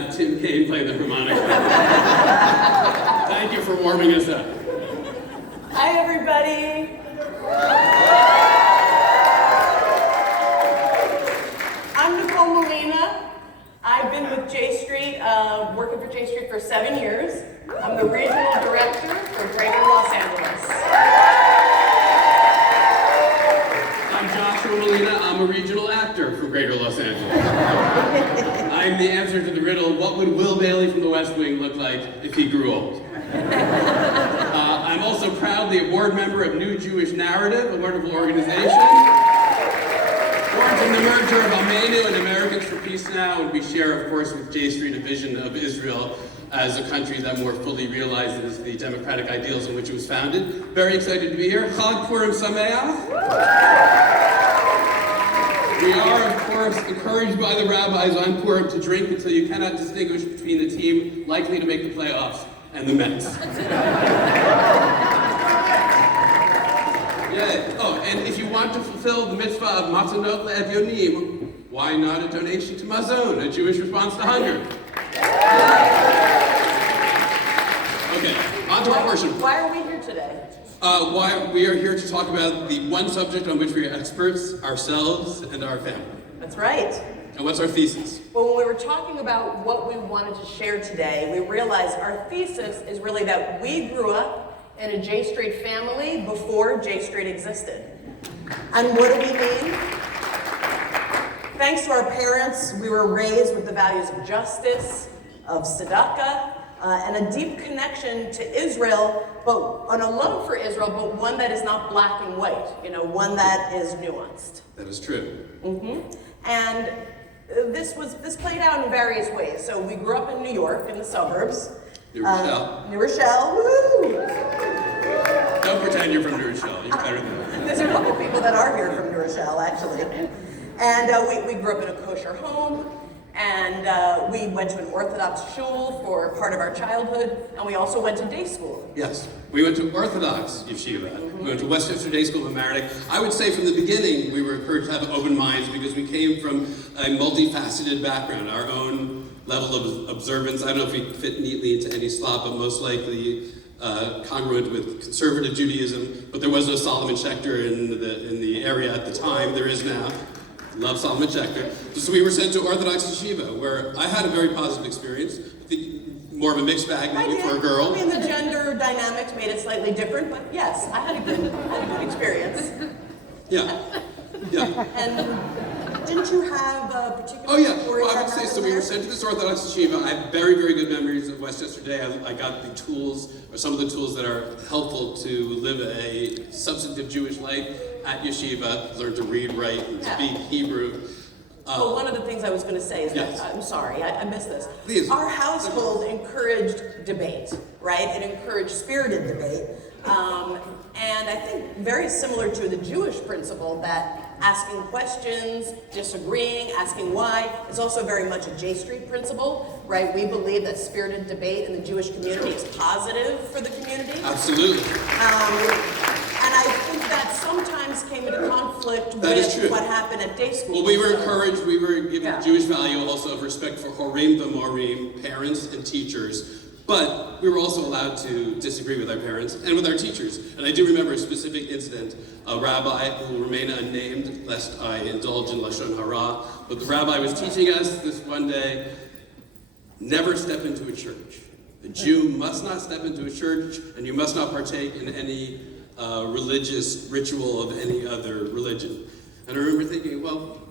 have Tim Kaine play the harmonica. Thank you for warming us up. Hi, everybody. I'm Nicole Molina. I've been with J Street, working for J Street for 7 years. I'm the regional director for Greater Los Angeles. I'm Joshua Molina. I'm a regional actor from Greater Los Angeles. I'm the answer to the riddle, what would Will Bailey from The West Wing look like if he grew old? I'm also proudly a board member of New Jewish Narrative, a wonderful organization. Born from the merger of Amennu and Americans for Peace Now, and we share, of course, with J Street a vision of Israel as a country that more fully realizes the democratic ideals in which it was founded. Very excited to be here. Chag Purim Sameach. We are, of course, encouraged by the rabbis on Purim to drink until you cannot distinguish between the team likely to make the playoffs and the Mets. Yeah. Oh, and if you want to fulfill the mitzvah of Matzonot Le'Evyonim, why not a donation to Mazon, a Jewish response to hunger? Okay, on to our portion. Why are we here today? Why we are here to talk about the one subject on which we are experts, ourselves and our family. That's right. And what's our thesis? Well, when we were talking about what we wanted to share today, we realized our thesis is really that we grew up in a J Street family before J Street existed. And what do we mean? Thanks to our parents, we were raised with the values of justice, of tzedakah, and a deep connection to Israel, and a love for Israel, but one that is not black and white, one that is nuanced. That is true. And this played out in various ways. So we grew up in New York, in the suburbs. New Rochelle. New Rochelle, woo! Don't pretend you're from New Rochelle. You're better than that. There's a couple people that are here from New Rochelle, actually. And we grew up in a kosher home. And we went to an Orthodox shul for part of our childhood, and we also went to day school. Yes, we went to Orthodox yeshiva. We went to Westchester Day School of Meredith. I would say from the beginning we were encouraged to have open minds because we came from a multifaceted background, our own level of observance. I don't know if we fit neatly into any slot, but most likely congruent with conservative Judaism. But there was no Solomon Schechter in the area at the time. There is now. Love Solomon Schechter. So we were sent to Orthodox yeshiva, where I had a very positive experience. I think more of a mixed bag maybe for a girl. I mean, the gender dynamics made it slightly different, but yes, I had a good experience. Yeah. And didn't you have a particular Oh yeah, story? well, I would say, so we were sent to this Orthodox yeshiva. I have very, very good memories of Westchester Day. I got the tools, or some of the tools that are helpful to live a substantive Jewish life at yeshiva, learned to read, write, and speak Hebrew. Well, one of the things I was going to say is yes. that, I'm sorry, I missed this. Please. Our household encouraged debate, right? It encouraged spirited debate. And I think very similar to the Jewish principle that asking questions, disagreeing, asking why, is also very much a J Street principle, right? We believe that spirited debate in the Jewish community is positive for the community. Absolutely. And I think that sometimes came into conflict with what happened at day school. Well, we were encouraged, we were given Jewish value also of respect for Horim v'Morim, parents and teachers, but we were also allowed to disagree with our parents and with our teachers. And I do remember a specific incident, a rabbi who will remain unnamed, lest I indulge in Lashon Hara, but the rabbi was teaching us this one day, never step into a church. A Jew must not step into a church, and you must not partake in any religious ritual of any other religion. And I remember thinking, well,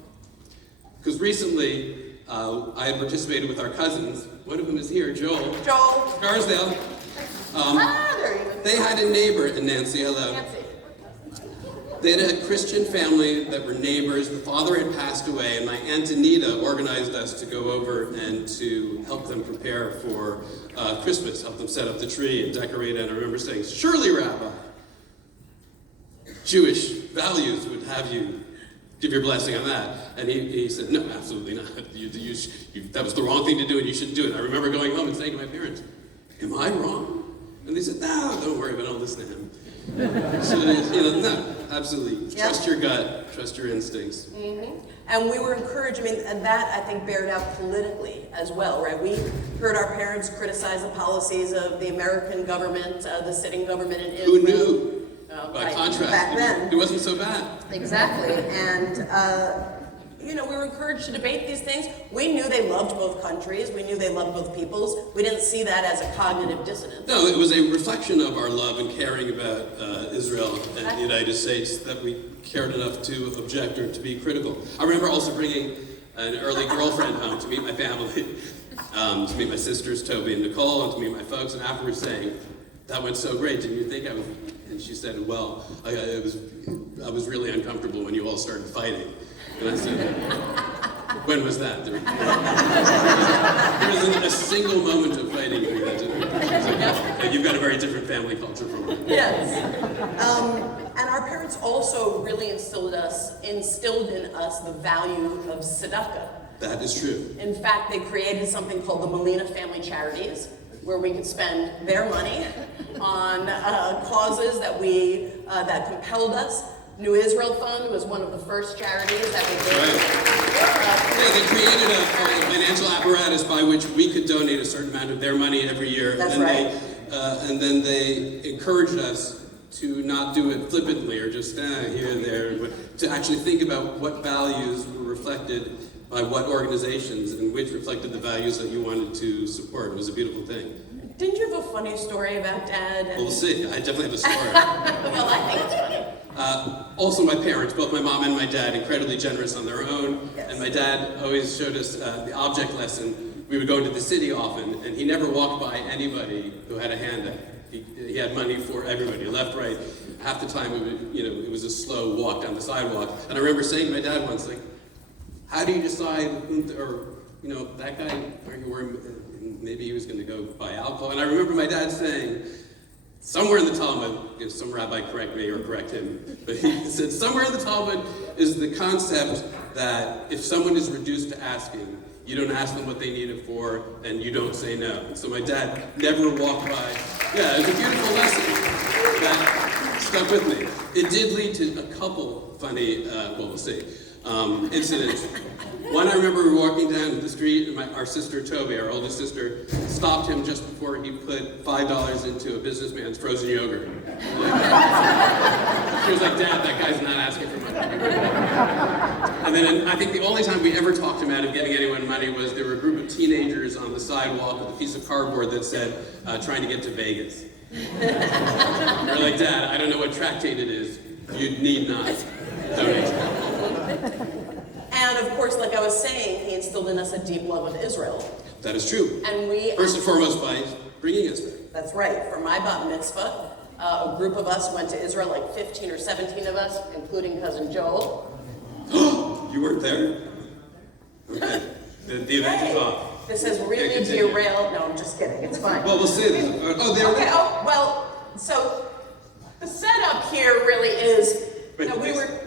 because recently I had participated with our cousins. One of them is here, Joel. Scarsdale. There you go. They had a neighbor, and Nancy, hello. Nancy. They had a Christian family that were neighbors. The father had passed away, and my Aunt Anita organized us to go over and to help them prepare for Christmas, help them set up the tree and decorate it. And I remember saying, surely, Rabbi, Jewish values would have you give your blessing on that. And he said, no, absolutely not. That was the wrong thing to do, and you shouldn't do it. And I remember going home and saying to my parents, am I wrong? And they said, no, don't worry about it, I'll listen to him. So, no. absolutely. Yeah. Trust your gut, trust your instincts. And we were encouraged, I mean, and that I think bared out politically as well, right? We heard our parents criticize the policies of the American government, the sitting government in Israel. Who knew? By Right, contrast, back then. it wasn't so bad. Exactly, and you know, we were encouraged to debate these things. We knew they loved both countries. We knew they loved both peoples. We didn't see that as a cognitive dissonance. No, it was a reflection of our love and caring about Israel and the United States that we cared enough to object or to be critical. I remember also bringing an early girlfriend home to meet my family, to meet my sisters, Toby and Nicole, and to meet my folks, and afterwards saying, "That went so great, didn't you think I was?" And she said, "Well, I was really uncomfortable when you all started fighting." And I said, "When was that?" There wasn't a single moment of fighting during that dinner. You've got a very different family culture from mine. Yes. And our parents also really instilled in us the value of tzedakah. That is true. In fact, they created something called the Molina Family Charities, where we could spend their money on causes that compelled us. New Israel Fund was one of the first charities that we did. Right. Yeah, they created a financial apparatus by which we could donate a certain amount of their money every year. That's and right. And then they encouraged us to not do it flippantly or just here and there, but to actually think about what values were reflected by what organizations and which reflected the values that you wanted to support. It was a beautiful thing. Didn't you have a funny story about Dad? Well, we'll see. I definitely have a story. Well, I think it's funny. Also, my parents, both my mom and my dad, incredibly generous on their own. Yes. And my dad always showed us the object lesson. We would go into the city often, and he never walked by anybody who had a handout. He had money for everybody, left, right. Half the time, it was a slow walk down the sidewalk. And I remember saying to my dad once, like, "How do you decide that guy, maybe he was going to go buy alcohol?" And I remember my dad saying, somewhere in the Talmud, some rabbi correct me or correct him, but he said somewhere in the Talmud is the concept that if someone is reduced to asking, you don't ask them what they need it for, and you don't say no. So my dad never walked by. Yeah, it was a beautiful lesson that stuck with me. It did lead to a couple funny, we'll see, incidents. One, I remember we were walking down the street, and our sister Toby, our oldest sister, stopped him just before he put $5 into a businessman's frozen yogurt. She was like, "Dad, that guy's not asking for money." And then I think the only time we ever talked him out of giving anyone money was there were a group of teenagers on the sidewalk with a piece of cardboard that said, "Trying to get to Vegas." We're like, "Dad, I don't know what tractate it is. You need not donate." And of course, like I was saying, he instilled in us a deep love of Israel. That is true. And we... First and foremost by bringing us there. That's right. For my bat mitzvah, a group of us went to Israel, like 15 or 17 of us, including cousin Joel. You weren't there? Okay. The event is off. This has Okay, really continue. derailed. No, I'm just kidding. It's fine. Well, we'll see. There Okay, so the setup here really is, Wait,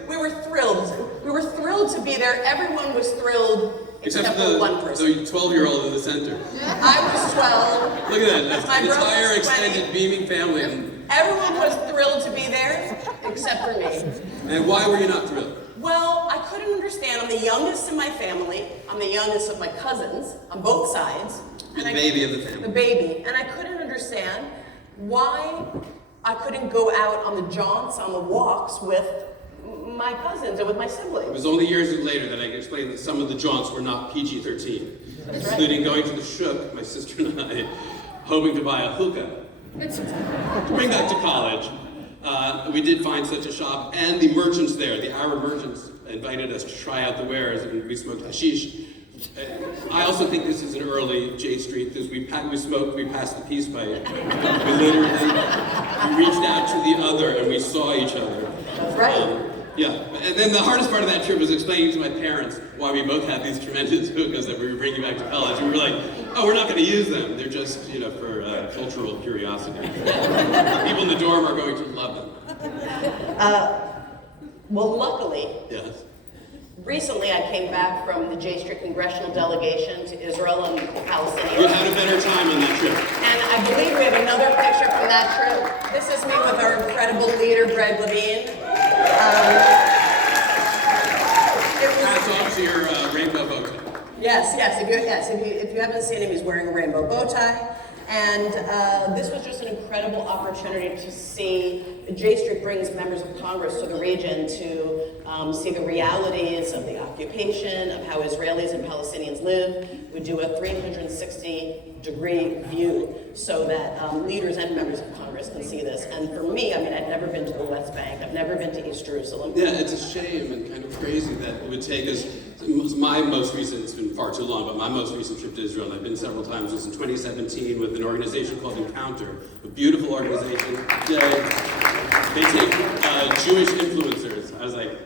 we were thrilled. We were thrilled to be there. Everyone was thrilled except for one person. the 12-year-old in the center. I was 12. Look at that. My An brother entire was 20. extended beaming family. Everyone was thrilled to be there except for me. And why were you not thrilled? Well, I couldn't understand. I'm the youngest in my family. I'm the youngest of my cousins on both sides. You're the baby of the family. The baby. And I couldn't understand why I couldn't go out on the jaunts, on the walks with my cousins and with my It siblings. was only years later that I explained that some of the jaunts were not PG-13, including going to the Shuk, my sister and I, hoping to buy a hookah to bring back to college. We did find such a shop, and the merchants there, the Arab merchants, invited us to try out the wares, and we smoked hashish. I also think this is an early J Street, because we passed the peace pipe. We literally reached out to the other, and we saw each other. That's right. Yeah, and then the hardest part of that trip was explaining to my parents why we both had these tremendous hookahs that we were bringing back to college. And we were like, "Oh, we're not going to use them. They're just, for cultural curiosity. People in the dorm are going to love them." Well, luckily, Yes. recently I came back from the J Street congressional delegation to Israel and the You Palestinians. had a better time on that trip. And I believe we have another picture from that trip. This is me with our incredible leader, Greg Levine. It was, Hats off to your rainbow bow tie. yes. If you haven't seen him, he's wearing a rainbow bow tie. And this was just an incredible opportunity to see J Street brings members of Congress to the region to see the realities of the occupation, of how Israelis and Palestinians live. We do a 360-degree view so that leaders and members of Congress can see this. And for me, I mean, I'd never been to the West Bank. I've never been to East Jerusalem. Yeah, it's a shame and kind of crazy that it would take us. My most recent, it's been far too long, but my most recent trip to Israel, and I've been several times, was in 2017 with an organization called Encounter, a beautiful organization. They take Jewish influencers. I was like,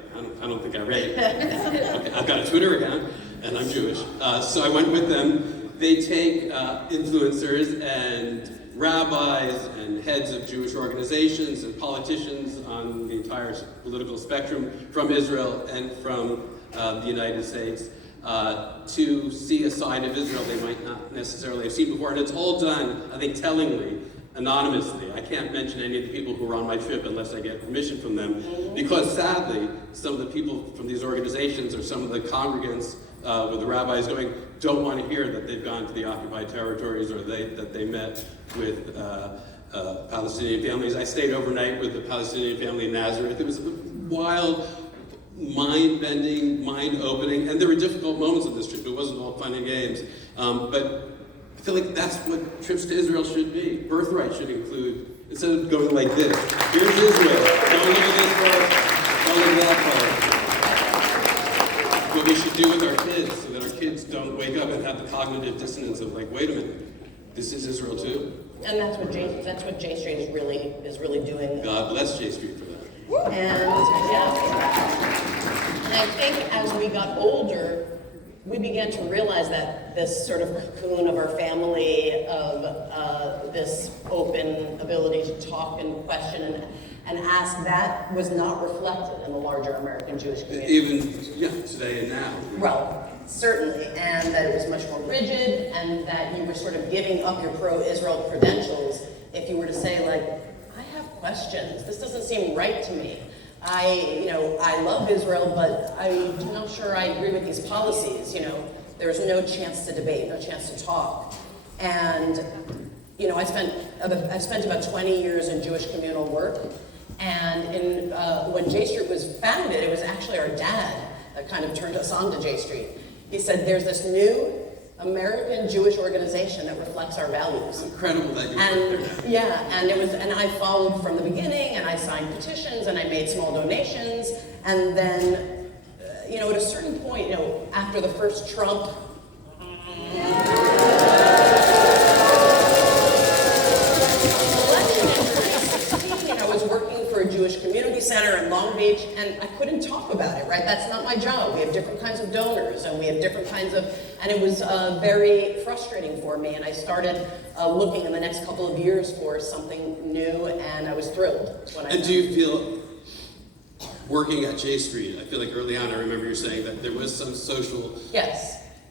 I don't think I rate. Okay, I've got a Twitter account, and I'm Jewish. So I went with them. They take influencers and rabbis and heads of Jewish organizations and politicians on the entire political spectrum from Israel and from the United States to see a side of Israel they might not necessarily have seen before. And it's all done, I think, tellingly, anonymously. I can't mention any of the people who were on my trip unless I get permission from them, because sadly, some of the people from these organizations or some of the congregants with the rabbis going don't want to hear that they've gone to the occupied territories or that they met with Palestinian families. I stayed overnight with a Palestinian family in Nazareth. It was a wild, mind-bending, mind-opening, and there were difficult moments on this trip. It wasn't all fun and games, but I feel like that's what trips to Israel should be. Birthright should include, instead of going like this, here's Israel, don't look at this part, don't look at that part. What we should do with our kids, so that our kids don't wake up and have the cognitive dissonance of like, wait a minute, this is Israel too? And that's what J Street is really doing. God bless J Street for that. And I think as we got older, we began to realize that this sort of cocoon of our family, of this open ability to talk and question and ask, that was not reflected in the larger American Jewish community. Even, today and now. Well, certainly, and that it was much more rigid, and that you were sort of giving up your pro-Israel credentials if you were to say, like, I have questions. This doesn't seem right to me. I love Israel, but I'm not sure I agree with these policies. There's no chance to debate, no chance to talk. And, I spent about 20 years in Jewish communal work. And when J Street was founded, it was actually our dad that kind of turned us on to J Street. He said, there's this new American Jewish organization that reflects our values. Incredible that you worked there. Yeah, and I followed from the beginning, and I signed petitions, and I made small donations, and then, at a certain point, after the first Trump election in 2016, I was working for a Jewish community center in Long Beach, and I couldn't talk about it, right? That's not my job. We have different kinds of donors, and we have different kinds of, and it was very frustrating for me, and I started looking in the next couple of years for something new, and I was thrilled when I And do you feel, working at J Street, I feel like early on I remember you saying that there was some social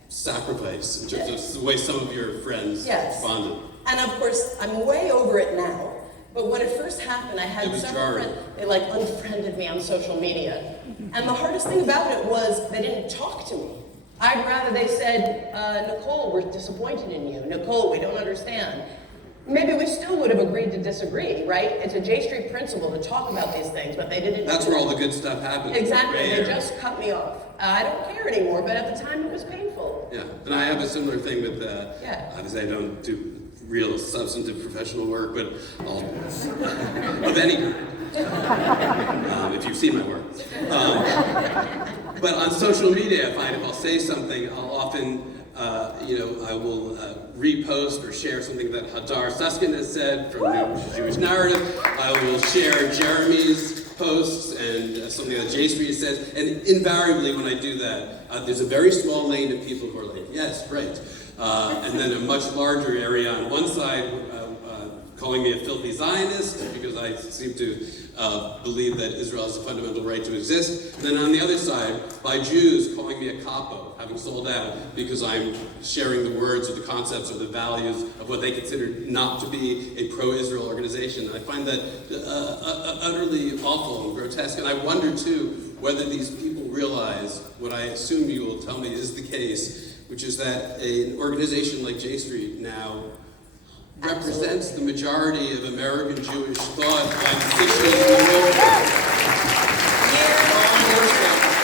sacrifice in terms of the way some of your friends responded. And of course, I'm way over it now. But when it first happened, I had several friends, they unfriended me on social media. And the hardest thing about it was they didn't talk to me. I'd rather they said, Nicole, we're disappointed in you. Nicole, we don't understand. Maybe we still would have agreed to disagree, right? It's a J Street principle to talk about these things, but they didn't. That's where all the good stuff happens. Exactly, they just cut me off. I don't care anymore, but at the time it was painful. Yeah, and I have a similar thing with, obviously I don't do real substantive professional work, but of any kind, if you've seen my work. But on social media, I find if I'll say something, I'll often, I will repost or share something that Hadar Susskind has said from New Jewish Narrative. I will share Jeremy's posts and something that J Street says, and invariably when I do that, there's a very small lane of people who are like, yes, right. And then a much larger area on one side calling me a filthy Zionist because I seem to believe that Israel has a fundamental right to exist. And then on the other side, by Jews calling me a capo, having sold out because I'm sharing the words or the concepts or the values of what they consider not to be a pro-Israel organization. And I find that utterly awful and grotesque. And I wonder, too, whether these people realize what I assume you will tell me is the case, which is that an organization like J Street now represents the majority of American Jewish thought and constituents in the world.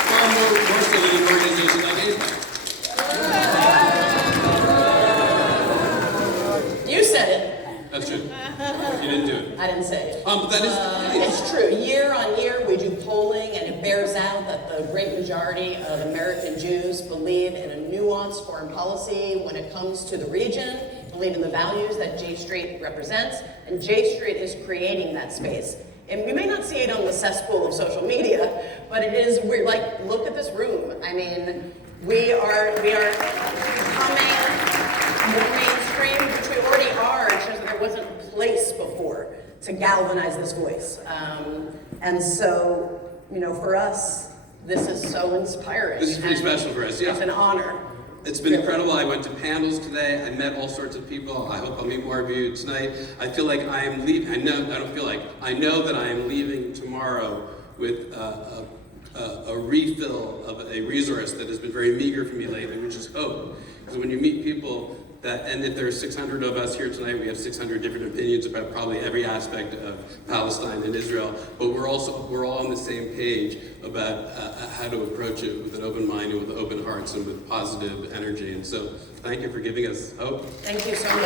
Far more so than an organization like AIPAC. You said it. That's true. You didn't do it. I didn't say it. But that is It's true. Year on year, we do polling, and it bears out that the great majority of American Jews believe in a nuanced foreign policy when it comes to the region, believe in the values that J Street represents, and J Street is creating that space. And we may not see it on the cesspool of social media, but it is, we're like, look at this room. I mean, we are becoming more mainstream, which we already are. It's just there wasn't a place before to galvanize this voice. And so, you know, for us, this is so inspiring. This is pretty special for us, yeah. It's an honor. It's been incredible. I went to panels today. I met all sorts of people. I hope I'll meet more of you tonight. I feel like I am leaving. I know that I am leaving tomorrow with a refill of a resource that has been very meager for me lately, which is hope. Because when you meet people and if there's 600 of us here tonight, we have 600 different opinions about probably every aspect of Palestine and Israel, but we're all on the same page about how to approach it with an open mind and with open hearts and with positive energy. And so thank you for giving us hope. Thank you so much.